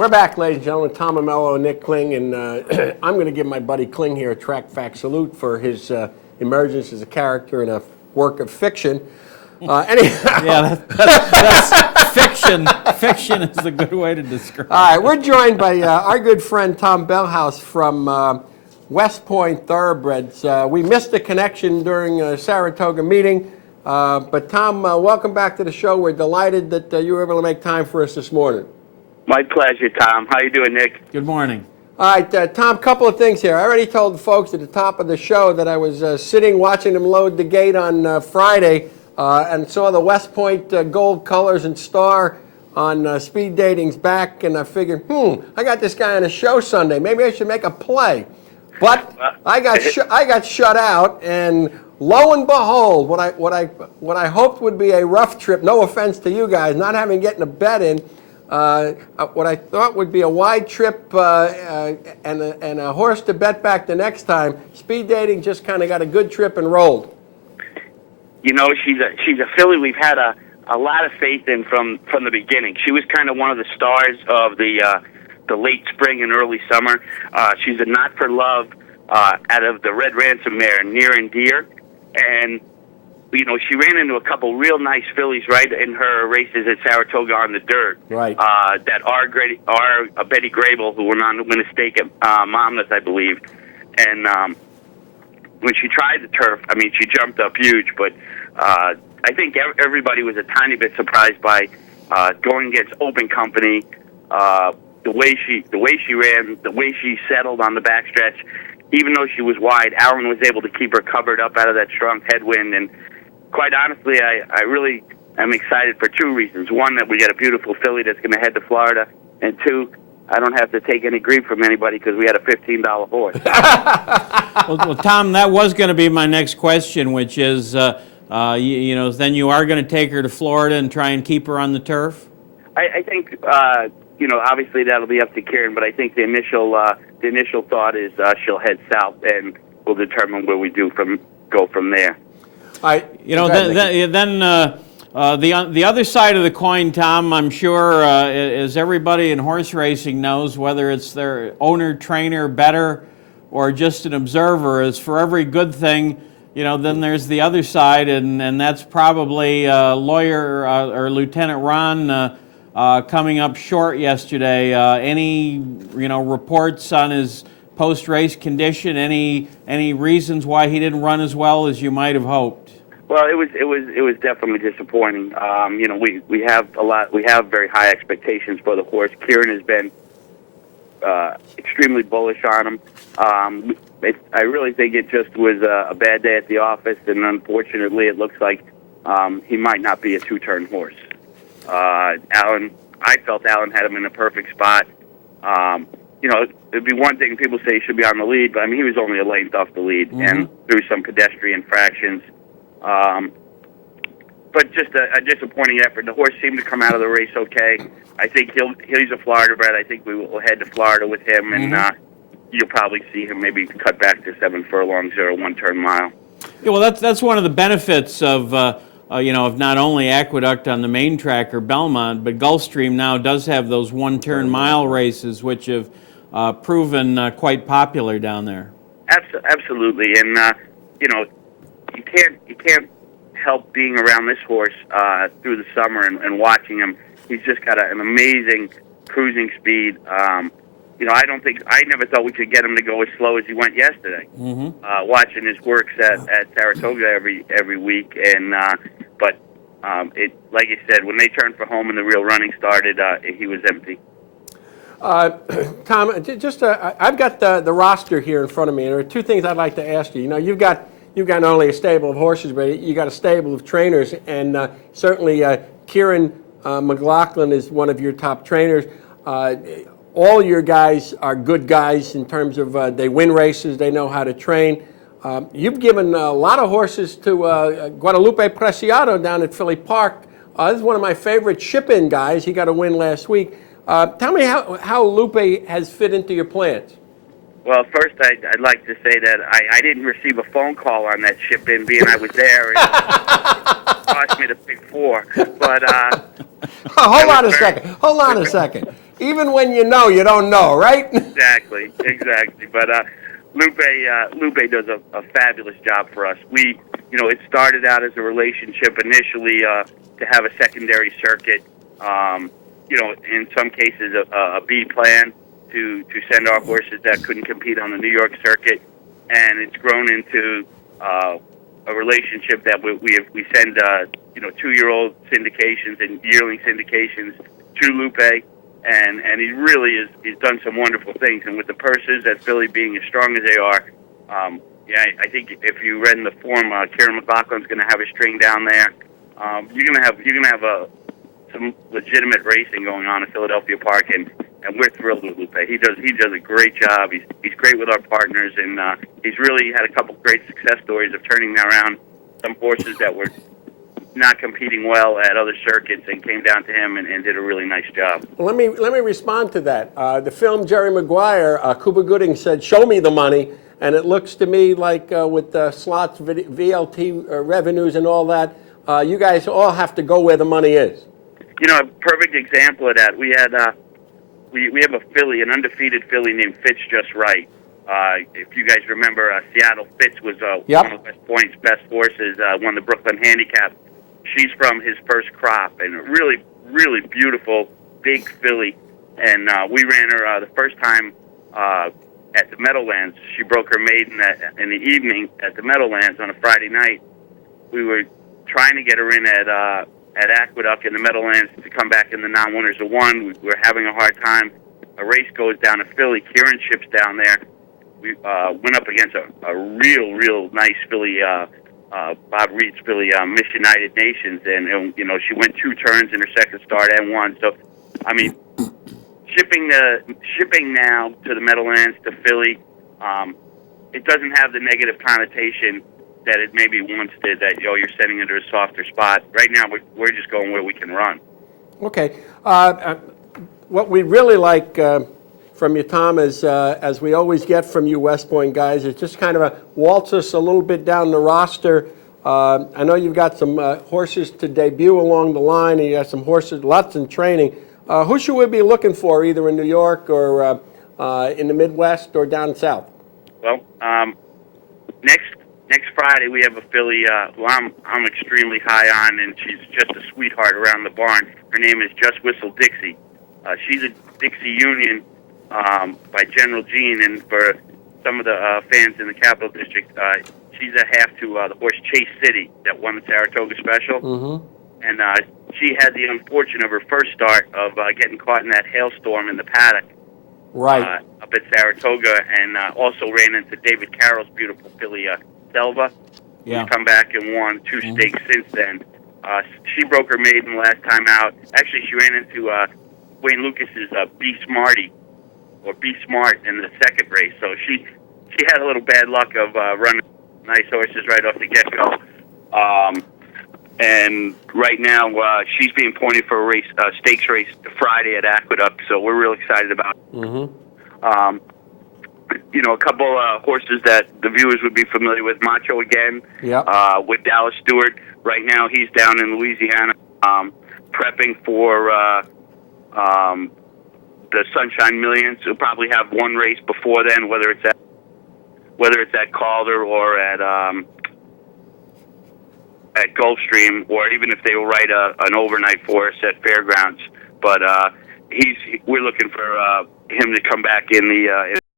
We're back, ladies and gentlemen. Tom Amello and Nick Kling, and I'm going to give my buddy Kling here a track fact salute for his emergence as a character in a work of fiction. Anyhow. Yeah, that's fiction. Fiction is a good way to describe it. All right, we're joined by our good friend Tom Bellhouse from West Point Thoroughbreds. We missed the connection during a Saratoga meeting, but Tom, welcome back to the show. We're delighted that you were able to make time for us this morning. My pleasure, Tom. How you doing, Nick? Good morning. All right, Tom, couple of things here. I already told the folks at the top of the show that I was sitting watching them load the gate on Friday and saw the West Point gold colors and star on Speed Dating's back, and I figured, I got this guy on a show Sunday. Maybe I should make a play. But I got shut out, and lo and behold, what I hoped would be a rough trip, no offense to you guys, not having getting a bet in, what I thought would be a wide trip and a horse to bet back the next time, Speed Dating just kind of got a good trip and rolled. You know, she's a filly we've had a lot of faith in from the beginning. She was kind of one of the stars of the late spring and early summer. She's a not for love out of the Red Ransom mare, Near and Dear, and you know, she ran into a couple real nice fillies right in her races at Saratoga on the dirt. Right. That are Betty Grable, who went on to win a stake at Monmouth, I believe. And when she tried the turf, I mean, she jumped up huge. But I think everybody was a tiny bit surprised by going against Open Company, the way she ran, the way she settled on the backstretch. Even though she was wide, Alan was able to keep her covered up out of that strong headwind. And quite honestly, I really am excited for two reasons. One, that we got a beautiful filly that's going to head to Florida. And two, I don't have to take any grief from anybody because we had a $15 horse. Well, Tom, that was going to be my next question, which is, you know, then you are going to take her to Florida and try and keep her on the turf? I think, you know, obviously that'll be up to Karen, but I think the initial thought is she'll head south, and we'll determine where we go from there. You know, then the other side of the coin, Tom, I'm sure, as everybody in horse racing knows, whether it's their owner, trainer, bettor, or just an observer, is for every good thing, you know, then there's the other side, and that's probably lawyer or Lieutenant Ron coming up short yesterday. Any, you know, reports on his post-race condition? Any reasons why he didn't run as well as you might have hoped? Well, it was definitely disappointing. You know, we have very high expectations for the horse. Kieran has been extremely bullish on him. I really think it just was a bad day at the office, and unfortunately, it looks like he might not be a two-turn horse. I felt Alan had him in a perfect spot. You know, it'd be one thing people say he should be on the lead, but I mean, he was only a length off the lead, and through some pedestrian fractions. But just a disappointing effort. The horse seemed to come out of the race okay. I think he's a Florida bred. I think we will head to Florida with him, and you'll probably see him maybe cut back to 7 furlongs or a one-turn mile. Yeah, well, that's one of the benefits of you know, of not only Aqueduct on the main track or Belmont, but Gulfstream now does have those one-turn mile races, which have proven quite popular down there. Absolutely, and you know, you can't help being around this horse through the summer and watching him. He's just got an amazing cruising speed. You know, I never thought we could get him to go as slow as he went yesterday. Watching his works at Saratoga every week, and but like you said, when they turned for home and the real running started, he was empty. Tom, just I've got the roster here in front of me, and there are two things I'd like to ask you. You know, you've got not only a stable of horses, but you got a stable of trainers, and certainly Kieran McLaughlin is one of your top trainers. All your guys are good guys in terms of they win races, they know how to train. You've given a lot of horses to Guadalupe Preciado down at Philly Park. This is one of my favorite ship-in guys. He got a win last week. Tell me how Lupe has fit into your plans. Well, first, I'd like to say that I didn't receive a phone call on that ship-in, being I was there. And it cost me the big 4. But hold on a second. Even when you know, you don't know, right? Exactly. But Lupe does a fabulous job for us. It started out as a relationship initially to have a secondary circuit. In some cases a B plan to send our horses that couldn't compete on the New York circuit, and it's grown into a relationship that we send 2-year-old syndications and yearling syndications to Lupe. And he really he's done some wonderful things. And with the purses at Philly being as strong as they are, I think if you read in the form, Kieran McLaughlin's going to have a string down there. You're going to have some legitimate racing going on at Philadelphia Park, and we're thrilled with Lupe. He does a great job. He's great with our partners, and he's really had a couple great success stories of turning around some horses that were not competing well at other circuits and came down to him and did a really nice job. Well, let me respond to that. The film Jerry Maguire, Cuba Gooding said, "Show me the money," and it looks to me like with slots, VLT revenues, and all that, you guys all have to go where the money is. A perfect example of that. We had we have a filly, an undefeated filly named Fitz Just Right. If you guys remember, Seattle Fitz was one of West Point's best horses, won the Brooklyn Handicap. She's from his first crop, and a really, really beautiful, big filly. And we ran her the first time at the Meadowlands. She broke her maiden in the evening at the Meadowlands on a Friday night. We were trying to get her in at Aqueduct in the Meadowlands to come back in the non-winners of one. We were having a hard time. A race goes down to Philly. Kieran ships down there. We went up against a real nice filly, Bob Reed's filly, Miss United Nations, and she went 2 turns in her second start and won. So, I mean, shipping now to the Meadowlands to Philly, it doesn't have the negative connotation that it maybe once did. That you're sending it to a softer spot. Right now, we're just going where we can run. Okay. What we really like from you, Tom, is as we always get from you West Point guys, is just kind of waltz us a little bit down the roster. I know you've got some horses to debut along the line, and you got some horses, lots in training. Who should we be looking for, either in New York or in the Midwest or down south? Well, next Friday we have a filly who I'm extremely high on, and she's just a sweetheart around the barn. Her name is Just Whistle Dixie. She's a Dixie Union by General Jean, and for some of the fans in the Capital District, she's a half to the horse Chase City that won the Saratoga Special. Mm-hmm. And she had the unfortune of her first start of getting caught in that hailstorm in the paddock. Right. Up at Saratoga, and also ran into David Carroll's beautiful filly, Selva. Yeah. Who's come back and won 2 stakes since then. She broke her maiden last time out. Actually, she ran into Wayne Lucas's Be Smarty, or Be Smart, in the second race. So she had a little bad luck of running nice horses right off the get-go. And right now, she's being pointed for a race, stakes race Friday at Aqueduct. So we're real excited about it. Mm-hmm. A couple horses that the viewers would be familiar with. Macho again, with Dallas Stewart. Right now, he's down in Louisiana, prepping for the Sunshine Millions. He'll probably have one race before then, whether it's at Calder or at Gulfstream, or even if they will write an overnight for us at Fairgrounds. But we're looking for him to come back in the